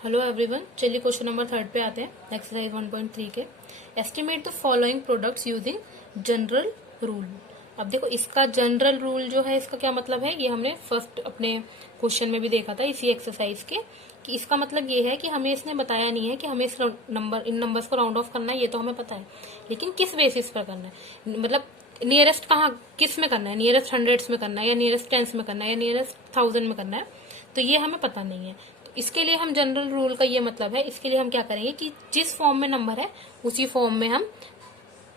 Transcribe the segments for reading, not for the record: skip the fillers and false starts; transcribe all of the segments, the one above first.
Hello everyone, चलिए question number 3 पे आते हैं। एक्सरसाइज 1.3 के estimate the following products using general rule. अब देखो, इसका जनरल रूल जो है इसका क्या मतलब है, ये हमने फर्स्ट अपने क्वेश्चन में भी देखा था इसी एक्सरसाइज के, कि इसका मतलब ये है कि हमें इसने बताया नहीं है कि हमें इस नंबर इन नंबर्स को राउंड ऑफ करना है, ये तो हमें पता है, लेकिन किस बेसिस पर करना है, मतलब नियरेस्ट कहाँ किस में करना है, नियरेस्ट हंड्रेड्स में करना है या नियरेस्ट टेंस में करना है या नियरेस्ट थाउजेंड में करना है, तो ये हमें पता नहीं है। इसके लिए हम जनरल रूल का ये मतलब है, इसके लिए हम क्या करेंगे कि जिस फॉर्म में नंबर है उसी फॉर्म में हम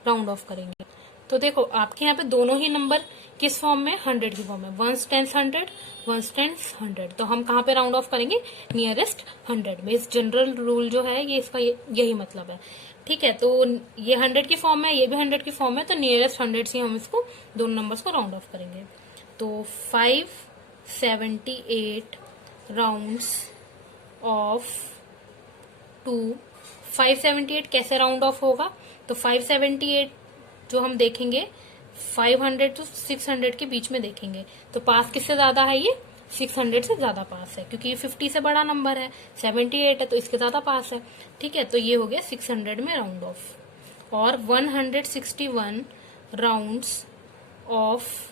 राउंड ऑफ करेंगे। तो देखो, आपके यहाँ पे दोनों ही नंबर किस फॉर्म में, 100 की फॉर्म में, वंस टेंस 100 वंस टेंस 100, तो हम कहाँ पे राउंड ऑफ करेंगे, नियरेस्ट 100 में। इस जनरल रूल जो है ये इसका यही मतलब है। ठीक है, तो ये 100 की फॉर्म है, ये भी 100 की फॉर्म है, तो नियरेस्ट 100 से हम इसको दोनों नंबर्स को राउंड ऑफ करेंगे। तो 578 राउंड्स ऑफ 2। 578 कैसे राउंड ऑफ होगा, तो 578 जो हम देखेंगे 500 to 600 के बीच में देखेंगे, तो पास किससे ज्यादा है, ये 600 से ज्यादा पास है, क्योंकि ये 50 से बड़ा नंबर है, 78 है तो इसके ज्यादा पास है। ठीक है, तो ये हो गया 600 में राउंड ऑफ। और 161 राउंड्स ऑफ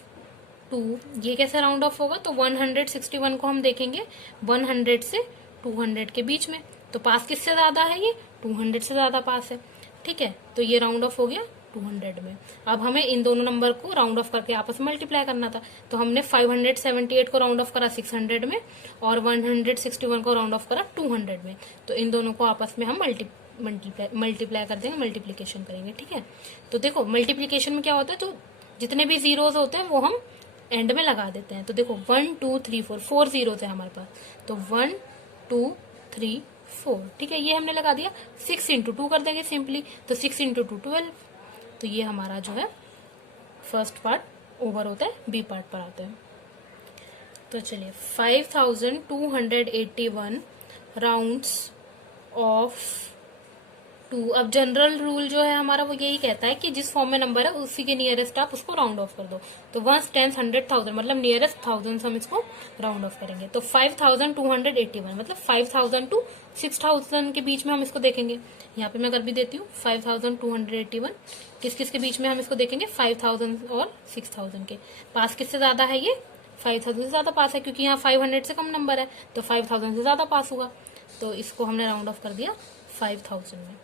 2, ये कैसे राउंड ऑफ होगा, तो 161 को हम देखेंगे 100 से 200 के बीच में, तो पास किससे ज्यादा है, ये 200 से ज्यादा पास है। ठीक है, तो ये राउंड ऑफ हो गया 200 में। अब हमें इन दोनों नंबर को राउंड ऑफ करके आपस में मल्टीप्लाई करना था, तो हमने 578 को राउंड ऑफ करा 600 में और 161 को राउंड ऑफ करा 200 में, तो इन दोनों को आपस में हम मल्टीप्लाई कर देंगे, मल्टीप्लीकेशन करेंगे। ठीक है, तो देखो मल्टीप्लीकेशन में क्या होता है, तो जितने भी जीरोस होते हैं वो हम एंड में लगा देते हैं। तो देखो 1 2 3 4 4 जीरोस है हमारे पास, तो 1 2 3 4। ठीक है, ये हमने लगा दिया। 6 इंटू 2 कर देंगे सिंपली, तो 6 इंटू 2 12। तो ये हमारा जो है फर्स्ट पार्ट ओवर होता है, बी पार्ट पर आते हैं। तो चलिए 5281 राउंड्स ऑफ 2। अब जनरल रूल जो है हमारा वो यही कहता है कि जिस फॉर्म में नंबर है उसी के नियरेस्ट आप उसको राउंड ऑफ कर दो। तो वंस टेंस 100 1000 मतलब नियरेस्ट थाउजेंड हम इसको राउंड ऑफ करेंगे। तो 5281 मतलब 5000 टू 6000 के बीच में हम इसको देखेंगे। यहाँ पे मैं कर भी देती हूँ 5281 किस किस के बीच में हम इसको देखेंगे, 5000 और 6000 के। पास किससे ज्यादा है, ये 5000 से ज्यादा पास है, क्योंकि यहाँ 500 से कम नंबर है, तो 5000 से ज्यादा पास होगा, तो इसको हमने राउंड ऑफ कर दिया 5000 में।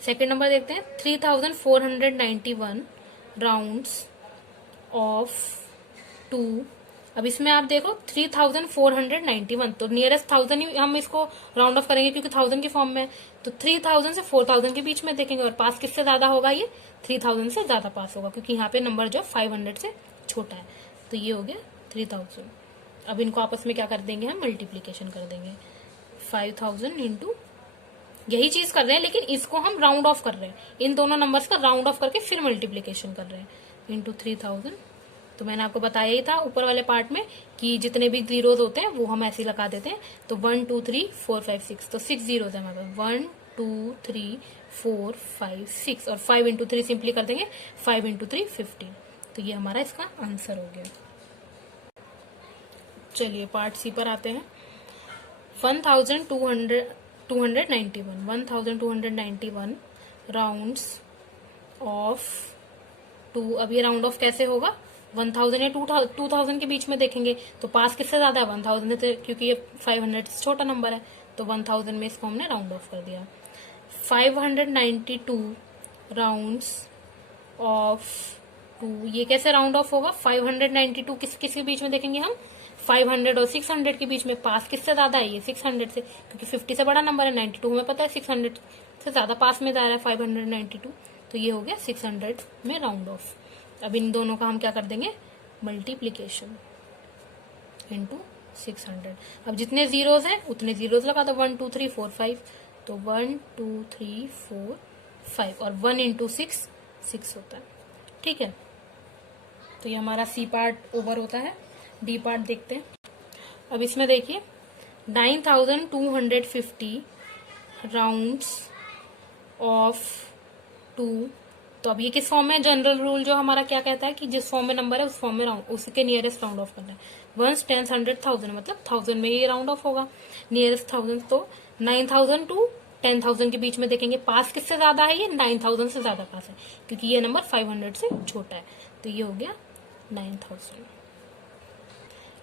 सेकेंड नंबर देखते हैं 3491 राउंड्स ऑफ 2। अब इसमें आप देखो 3491, तो नियरेस्ट 1000 ही हम इसको राउंड ऑफ करेंगे क्योंकि 1000 की फॉर्म में, तो 3000 से 4000 के बीच में देखेंगे, और पास किससे ज्यादा होगा, ये 3000 से ज्यादा पास होगा, क्योंकि यहाँ पे नंबर जो 500 से छोटा है, तो ये हो गया 3000। अब इनको आपस में क्या कर देंगे, हम मल्टीप्लीकेशन कर देंगे। 5000 इंटू, यही चीज कर रहे हैं लेकिन इसको हम राउंड ऑफ कर रहे हैं, इन दोनों नंबर्स का राउंड ऑफ करके फिर मल्टीप्लीकेशन कर रहे हैं, इंटू 3000। तो मैंने आपको बताया ही था ऊपर वाले पार्ट में कि जितने भी जीरोज होते हैं वो हम ऐसे ही लगा देते हैं। तो 1 2 3 4 5 6, तो 6 जीरोज है हमारे पास, 1 2 3 4 5 6, और 5 इंटू 3 सिंपली कर देंगे, 5 इंटू 3 15। तो ये हमारा इसका आंसर हो गया। चलिए पार्ट सी पर आते हैं। 1291 राउंड्स ऑफ 2। अब ये राउंड ऑफ कैसे होगा, 1000 या 2000 के बीच में देखेंगे, तो पास किससे ज्यादा है, 1000 से, क्योंकि ये 500 से छोटा नंबर है, तो 1000 में इसको हमने राउंड ऑफ कर दिया। 592 राउंड्स ऑफ 2, ये कैसे राउंड ऑफ होगा, 592 किस किस के बीच में देखेंगे हम, 500 और 600 के बीच में। पास किससे ज्यादा है, ये 600 से, क्योंकि 50 से बड़ा नंबर है, 92 हमें पता है 600 से ज्यादा पास में जा रहा है 592, तो ये हो गया 600 में राउंड ऑफ। अब इन दोनों का हम क्या कर देंगे, मल्टीप्लीकेशन इंटू 600। अब जितने जीरोज हैं उतने जीरोज लगा दो, 1 2 3 4 5, तो 1 2 3 4 5, और 1 इंटू 6 6 होता है। ठीक है, तो ये हमारा सी पार्ट ओवर होता है। डी पार्ट देखते हैं। अब इसमें देखिए 9250 राउंड्स ऑफ 2। तो अब ये किस फॉर्म में, जनरल रूल जो हमारा क्या कहता है कि जिस फॉर्म में नंबर है उस फॉर्म में राउंड, उसके नियरेस्ट राउंड ऑफ करना है। वंस टेंस 100,000 मतलब 1000 में ये राउंड ऑफ होगा, नियरेस्ट 1000। तो 9000 टू 10,000 के बीच में देखेंगे पास किससे ज्यादा है, ये 9000 से ज्यादा पास है, क्योंकि ये नंबर 500 से छोटा है। तो ये हो गया 9000।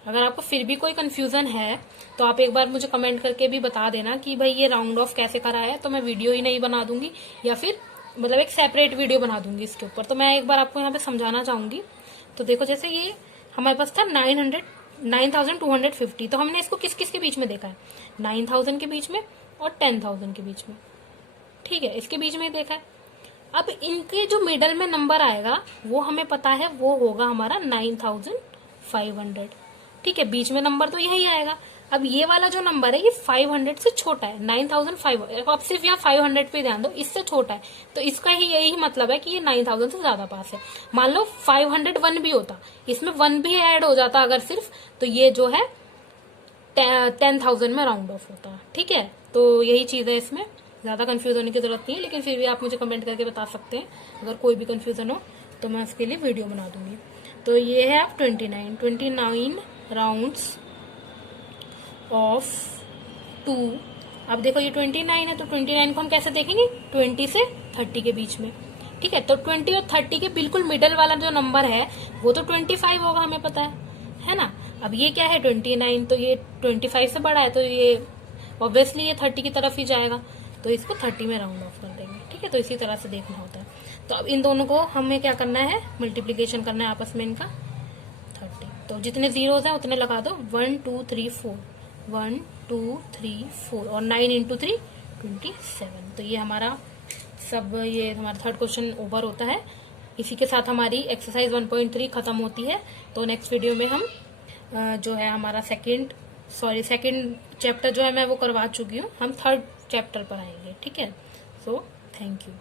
अगर आपको फिर भी कोई कंफ्यूजन है तो आप एक बार मुझे कमेंट करके भी बता देना कि भाई ये राउंड ऑफ कैसे करा है, तो मैं वीडियो ही नहीं बना दूंगी या फिर मतलब एक सेपरेट वीडियो बना दूंगी इसके ऊपर। तो मैं एक बार आपको यहाँ पे समझाना चाहूंगी। तो देखो जैसे ये हमारे पास था 9250, तो हमने इसको किस किस के बीच में देखा है, 9000 के बीच में और 10,000 के बीच में, ठीक है, इसके बीच में देखा है। अब इनके जो मिडल में नंबर आएगा वो हमें पता है, वो होगा हमारा 9500, ठीक है, बीच में नंबर तो यही आएगा। अब ये वाला जो नंबर है ये 500 से छोटा है, 9500, अब सिर्फ यहाँ 500 पे ध्यान दो, इससे छोटा है, तो इसका ही यही मतलब है कि ये 9000 से ज्यादा पास है। मान लो 501 भी होता, इसमें 1 भी ऐड हो जाता अगर सिर्फ, तो ये जो है 10,000 में राउंड ऑफ होता, ठीक है। तो यही चीज है, इसमें ज्यादा कंफ्यूज होने की जरूरत नहीं है, लेकिन फिर भी आप मुझे कमेंट करके बता सकते हैं अगर कोई भी कंफ्यूजन हो, तो मैं उसके लिए वीडियो बना दूंगी। तो ये है आप 29 राउंड्स ऑफ 2। अब देखो ये 29 है, तो 29 को हम कैसे देखेंगे, 20 से 30 के बीच में, ठीक है। तो 20 और 30 के बिल्कुल मिडल वाला जो नंबर है वो तो 25 होगा, हमें पता है ना। अब ये क्या है 29, तो ये 25 से बड़ा है, तो ये ऑब्वियसली ये 30 की तरफ ही जाएगा, तो इसको 30 में राउंड ऑफ कर देंगे, ठीक है। तो इसी तरह से देखना होता है। तो अब इन दोनों को हमें क्या करना है, मल्टीप्लीकेशन करना है आपस में इनका 30। तो जितने जीरोज हैं उतने लगा दो, 1 2 3 4, 1 2 3 4 और 9 इंटू 3 27। तो ये हमारा सब, ये हमारा थर्ड क्वेश्चन ओवर होता है। इसी के साथ हमारी एक्सरसाइज 1.3 खत्म होती है। तो नेक्स्ट वीडियो में हम जो है हमारा सेकंड चैप्टर जो है मैं वो करवा चुकी हूँ, हम थर्ड चैप्टर पर आएंगे, ठीक है। So thank you.